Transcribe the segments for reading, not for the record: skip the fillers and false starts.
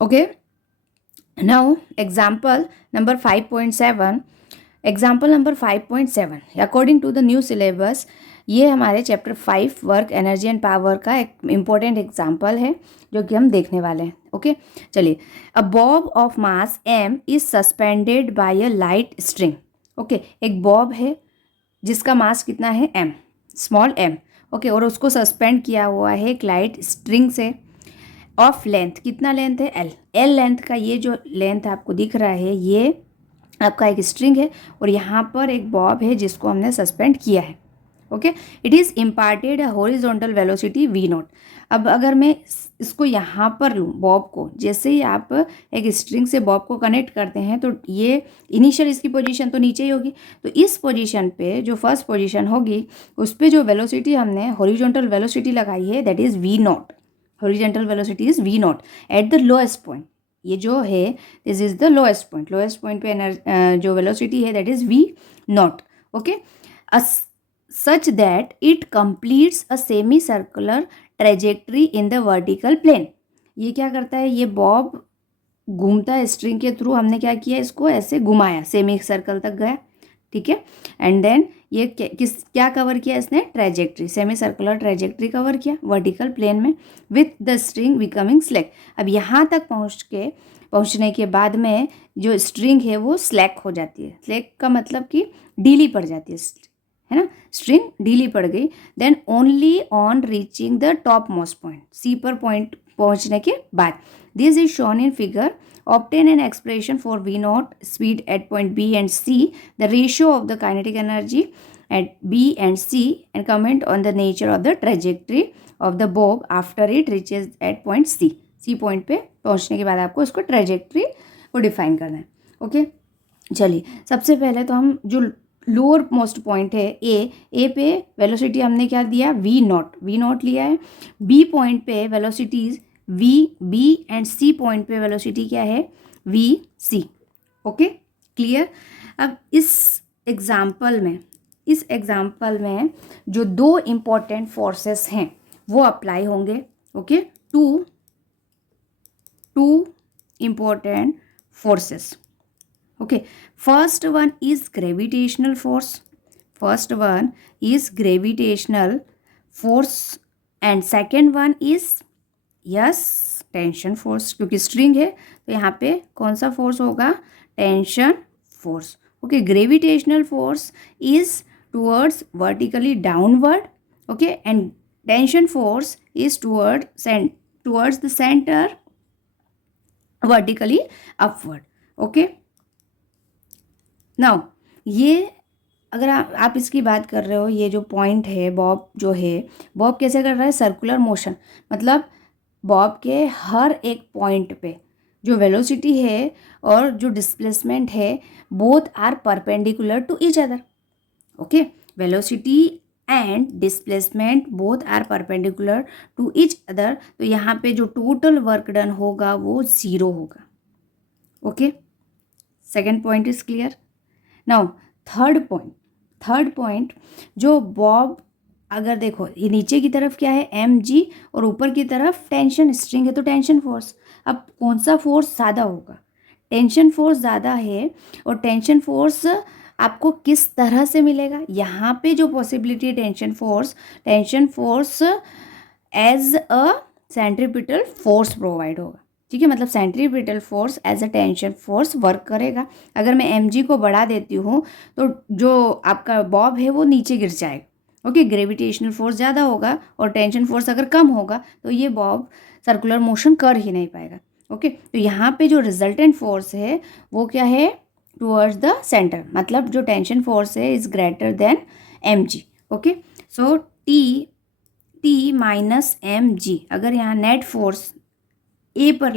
Okay, now example number 5.7। Example number 5.7, according to the new syllabus, ये हमारे chapter 5 work energy and power का एक important example है जो कि हम देखने वाले हैं। ओके, चलिए। A bob of mass m is suspended by a light string. Okay, एक बॉब है जिसका मास कितना है m, स्मॉल m। ओके, और उसको सस्पेंड किया हुआ है एक लाइट स्ट्रिंग से ऑफ लेंथ, कितना लेंथ है l लेंथ का। ये जो लेंथ आपको दिख रहा है ये आपका एक स्ट्रिंग है और यहाँ पर एक बॉब है जिसको हमने सस्पेंड किया है। Okay, it is imparted a horizontal velocity v0। अब अगर मैं इसको यहाँ पर लूँ बॉब को, जैसे ही आप एक स्ट्रिंग से बॉब को कनेक्ट करते हैं तो ये इनिशियल इसकी पोजीशन तो नीचे ही होगी, तो इस पोजीशन पे जो फर्स्ट पोजीशन होगी उस पर जो वेलोसिटी हमने हॉरिजॉन्टल वेलोसिटी लगाई है that is v0। Horizontal velocity is v0 at the lowest point. ये जो है this is the lowest point, lowest point पे जो वेलोसिटी है that is v0। Okay, such that it completes a semi circular trajectory in the vertical plane. ये क्या करता है, ये बॉब घूमता है स्ट्रिंग के थ्रू, हमने क्या किया इसको ऐसे घुमाया, सेमी सर्कल तक गया, ठीक है। एंड देन ये क्या कवर किया इसने, trajectory, semi circular trajectory cover किया वर्टिकल प्लेन में with the string becoming slack. अब यहाँ तक पहुँचने के बाद में जो स्ट्रिंग है वो स्लैक हो जाती है। स्लैक का मतलब कि ढीली पड़ जाती है ना, स्ट्रिंग ढीली पड़ गई। Then only on reaching the top most point, C पर पॉइंट पहुँचने के बाद, this is shown in figure. Obtain an expression for v0 speed at point B and C, the ratio of the kinetic energy at B and C, and comment on the nature of the trajectory of the bob after it reaches at point C. C point पे पहुँचने के बाद आपको इसको trajectory को define करना है। Okay, चलिए सबसे पहले तो हम जो लोअर मोस्ट पॉइंट है ए पे वेलोसिटी हमने क्या दिया, v0 लिया है। बी पॉइंट पे velocities V B and C point पे वेलोसिटी क्या है, वी सी। Okay, clear. अब इस एग्जाम्पल में जो दो इम्पॉर्टेंट फोर्सेस हैं वो अप्लाई होंगे। Okay, two important forces. Okay, first one is gravitational force and second one is yes tension force, क्योंकि स्ट्रिंग है तो यहाँ पे कौन सा फोर्स होगा, tension force. Okay, gravitational force is towards vertically downward, okay, and tension force is towards the centre vertically upward. Okay, now ये अगर आप इसकी बात कर रहे हो, ये जो पॉइंट है बॉब जो है, बॉब कैसे कर रहा है, सर्कुलर मोशन, मतलब बॉब के हर एक पॉइंट पे जो वेलोसिटी है और जो डिस्प्लेसमेंट है both are perpendicular to each other. Okay, velocity and displacement both are perpendicular to each other, तो यहाँ पे जो टोटल वर्क डन होगा वो 0 होगा। Okay, second point is clear. Now third point जो बॉब, अगर देखो ये नीचे की तरफ क्या है mg और ऊपर की तरफ टेंशन स्ट्रिंग है तो टेंशन फोर्स, अब कौन सा फोर्स ज़्यादा होगा, टेंशन फोर्स ज़्यादा है। और टेंशन फोर्स आपको किस तरह से मिलेगा, यहाँ पे जो पॉसिबिलिटी है tension force as a centripetal force provide होगा, ठीक है, मतलब centripetal force as a tension force work करेगा। अगर मैं mg को बढ़ा देती हूँ तो जो आपका बॉब है वो नीचे गिर जाएगा। ओके, ग्रेविटेशनल फोर्स ज़्यादा होगा और टेंशन फोर्स अगर कम होगा तो ये बॉब सर्कुलर मोशन कर ही नहीं पाएगा। ओके, तो यहाँ पे जो रिजल्टेंट फोर्स है वो क्या है, टुवर्ड्स द सेंटर, मतलब जो टेंशन फोर्स है is greater than mg। Okay, so T minus mg, अगर यहाँ नेट फोर्स ए पर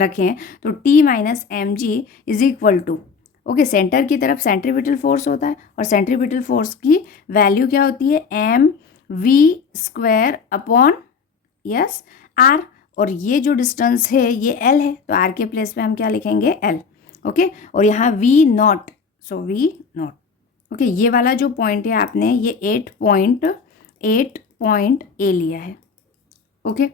रखें तो T minus mg is equal to, okay, centre की तरफ सेंट्रीपिटल फोर्स होता है और सेंट्रीपिटल फोर्स की वैल्यू क्या होती है, mv² अपॉन यस r, और ये जो डिस्टेंस है ये l है तो r के प्लेस पे हम क्या लिखेंगे, l। ओके, और यहाँ v0, सो v0। ओके, ये वाला जो पॉइंट है आपने ये 8 पॉइंट A लिया है। ओके,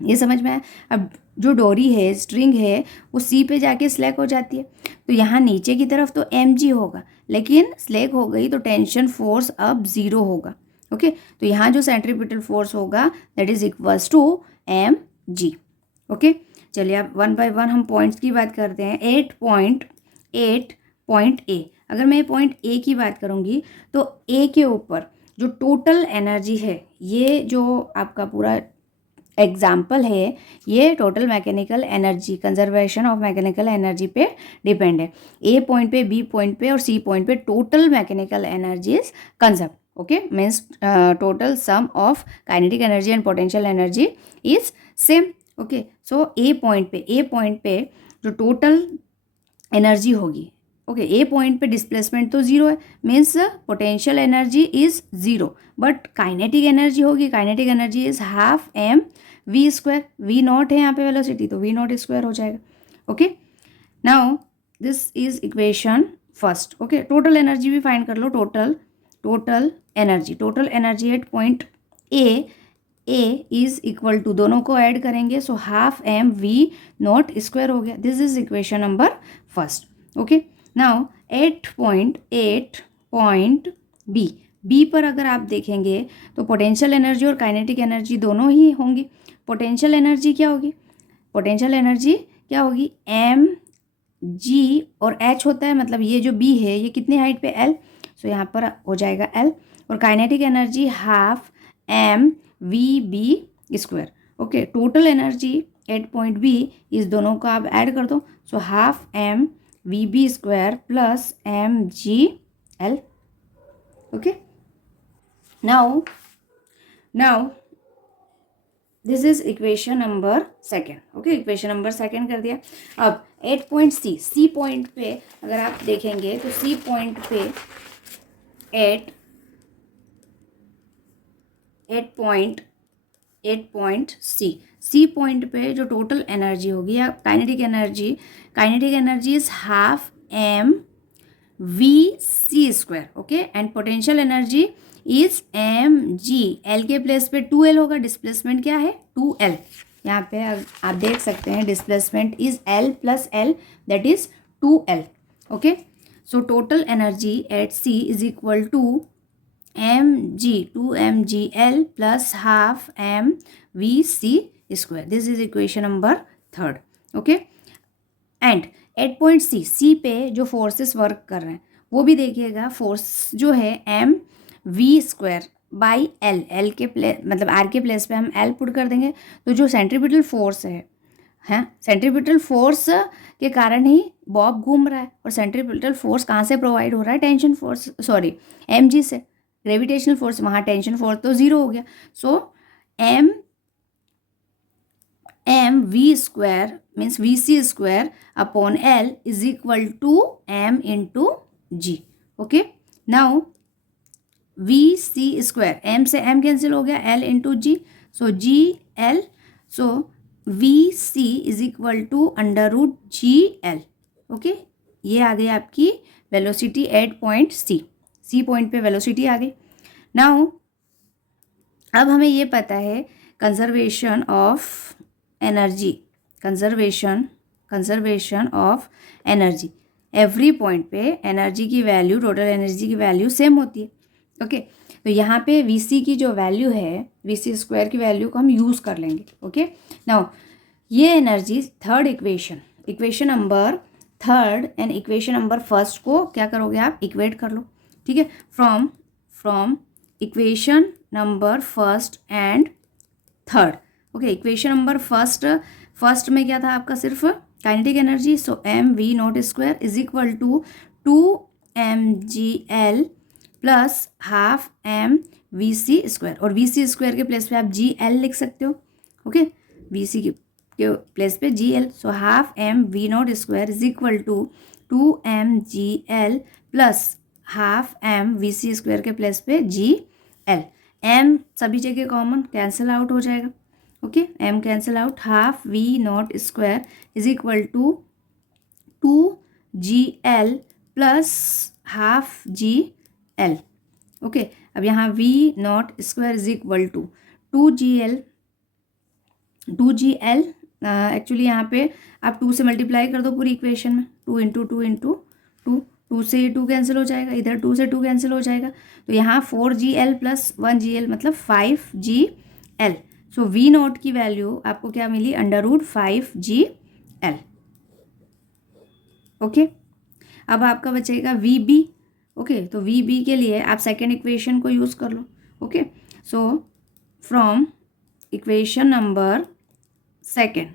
ये समझ में आया। अब जो डोरी है, स्ट्रिंग है, वो सी पे जाके स्लैक हो जाती है, तो यहाँ नीचे की तरफ तो एम जी होगा, लेकिन स्लैक हो गई तो टेंशन फोर्स अब ज़ीरो होगा। ओके, तो यहाँ जो सेंट्रीपिटल फोर्स होगा that is equals to M G. Okay, चलिए अब वन बाय वन हम पॉइंट्स की बात करते हैं। 8.8 पॉइंट ए, अगर मैं पॉइंट ए की बात करूँगी तो ए के ऊपर जो टोटल एनर्जी है, ये जो आपका पूरा एग्जाम्पल है, ये total mechanical energy, conservation of mechanical energy पे डिपेंड है। ए पॉइंट पे, बी पॉइंट पे और सी पॉइंट पे total mechanical energy is conserve. Okay, means total sum of kinetic energy and potential energy is same. Okay, so A point पे जो total energy होगी, okay, ए point पे डिस्प्लेसमेंट तो ज़ीरो है, means potential energy is zero, but kinetic energy होगी, kinetic energy is half M V square. V naught है यहाँ पे वेलोसिटी, तो वी नॉट स्क्वायर हो जाएगा। Okay, now this is equation first. Okay, total energy भी find कर लो। Total energy at point A is equal to, दोनों को ऐड करेंगे so half M V naught square हो गया। This is equation number first. Okay, now 8.8 point B पर अगर आप देखेंगे तो पोटेंशियल एनर्जी और काइनेटिक एनर्जी दोनों ही होंगी। पोटेंशियल एनर्जी क्या होगी? एम जी और एच होता है, मतलब ये जो बी है ये कितनी हाइट पे, एल, सो यहाँ पर हो जाएगा एल। और kinetic energy half M V B square. Okay, total energy at point B, इस दोनों को आप ऐड कर दो, so half M V B square plus M G L. Okay, now this is equation number second. Okay, equation number second कर दिया। अब 8 point सी point पे अगर आप देखेंगे तो सी पॉइंट पे 8 पॉइंट सी पॉइंट पे जो टोटल एनर्जी होगी या kinetic energy is half M V C square. Okay, and potential energy is M G, L के प्लेस पे 2L होगा, डिस्प्लेसमेंट क्या है 2L। यहाँ पे आप देख सकते हैं displacement is L plus L, that is 2L। Okay, so total energy at C is equal to M G 2mgl plus half M V C square. This is equation number third. Okay, and 8 point C पे जो forces work कर रहे हैं वो भी देखिएगा। Force जो है M V square by L के प्लेस, मतलब आर के प्लेस पे हम एल पुट कर देंगे, तो जो सेंट्रीपिटल फोर्स है, सेंट्रीपिटल फोर्स के कारण ही बॉब घूम रहा है। और सेंट्रीपिटल फोर्स कहाँ से प्रोवाइड हो रहा है? Tension force, sorry M G से। ग्रेविटेशनल फोर्स, वहाँ टेंशन फोर्स तो ज़ीरो हो गया, so M V square means V C square upon L is equal to M into G. Okay, now V C square, M से M cancel हो गया, L into G, so G L, so V C is equal to under root G L. Okay, ये आ गई आपकी velocity at point C point पे velocity आ गई। Now अब हमें ये पता है conservation of energy, conservation of energy, every point पे एनर्जी की वैल्यू, टोटल एनर्जी की वैल्यू सेम होती है। ओके, तो यहाँ पे वी सी की जो वैल्यू है, वी सी स्क्वायर की वैल्यू को हम यूज़ कर लेंगे। ओके, नाउ ये energy third equation number third and equation number first को क्या करोगे आप? इक्वेट कर लो। ठीक है, from equation number first and third. Okay, equation number first में क्या था आपका? सिर्फ kinetic energy, so M V naught square is equal to 2mgl plus half M V C square, और वी सी स्क्वायर के प्लेस पे आप G L लिख सकते हो। ओके, वी सी के प्लेस पे G L, so half M V naught square is equal to 2mgl plus half M V C square के प्लेस पे जी एल। एम सभी जगह कॉमन, कैंसिल आउट हो जाएगा। Okay, M cancel out, half V naught square is equal to 2gl plus half G L. Okay, अब यहाँ V naught square is equal to 2gl 2GL, actually यहाँ पे आप 2 से मल्टीप्लाई कर दो पूरी इक्वेशन में, 2 इंटू 2 इंटू 2, 2 से ये 2 कैंसिल हो जाएगा, इधर 2 से 2 कैंसिल हो जाएगा, तो यहाँ 4GL प्लस 1GL मतलब 5GL। सो V नॉट की वैल्यू आपको क्या मिली, √5GL। ओके, अब आपका बचेगा VB। ओके, तो VB के लिए आप सेकेंड इक्वेशन को यूज़ कर लो। Okay, so from equation number second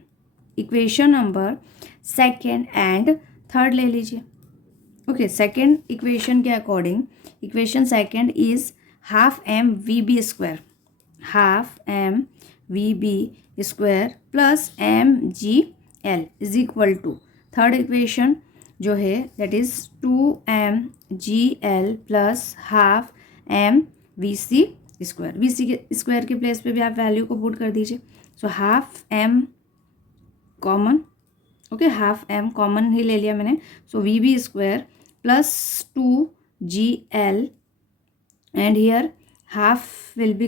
and third ले लीजिए। ओके, सेकेंड इक्वेशन के according equation second is ½ mVB² plus mgl is equal to third equation जो है that is 2mgl plus ½ mVC²। VC के square के place पे भी आप वैल्यू को पुट कर दीजिए। सो ½ कॉमन, ओके, ½ कॉमन ही ले लिया मैंने। So VB² plus 2GL and here half will be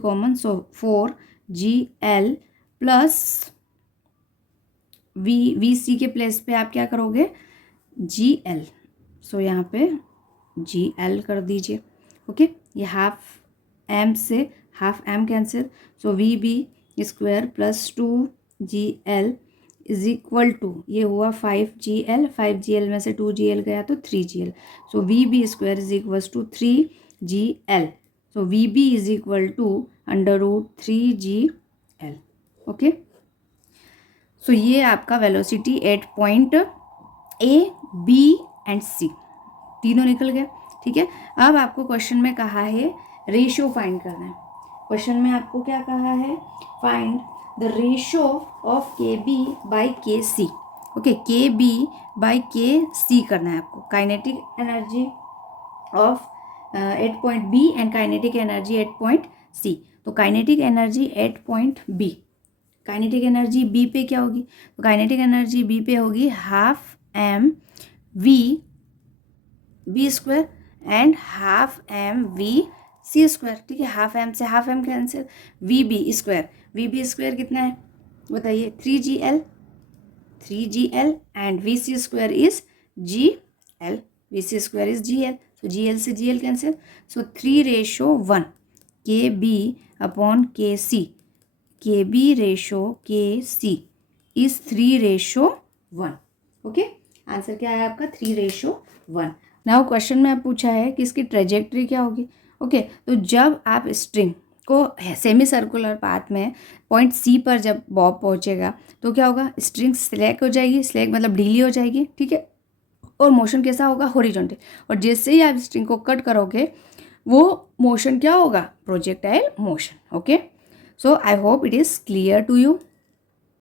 common, so 4GL plus VC के प्लेस पे आप क्या करोगे, GL। सो यहाँ पे GL कर दीजिए। ओके, ये ½ से ½ cancel, so VB² plus 2GL is equal to, ये हुआ 5GL में से 2GL गया तो 3GL। So VB² is equal to 3GL। So VB is equal to √3GL। Okay, so ये आपका velocity at point A, B and C तीनों निकल गए। ठीक है, अब आपको क्वेश्चन में कहा है रेशियो फाइंड करना है। क्वेश्चन में आपको क्या कहा है, find the ratio of KB by KC। Okay, KB by KC करना है आपको। Kinetic energy of at point B and kinetic energy at point C। तो kinetic energy at point B, kinetic energy B पे क्या होगी, तो kinetic energy B पे होगी ½ mVB² एंड ½ mVC²। ठीक है, ½ से ½ कैंसिल, VB² कितना है बताइए, 3GL and VC² is GL, VC² is GL। So GL से GL cancel, so 3:1 KB upon KC, KB ratio KC is 3:1। Okay, answer क्या है आपका, 3:1। नाउ क्वेश्चन में आप पूछा है कि इसकी ट्रेजेक्ट्री क्या होगी। ओके, तो जब आप स्ट्रिंग को सेमी सर्कुलर पाथ में पॉइंट C पर जब बॉब पहुंचेगा तो क्या होगा, स्ट्रिंग स्लैक हो जाएगी, स्लैक मतलब ढीली हो जाएगी। ठीक है, और मोशन कैसा होगा, हॉरिजॉन्टल। और जैसे ही आप स्ट्रिंग को कट करोगे वो मोशन क्या होगा, projectile motion. Okay, so I hope it is clear to you.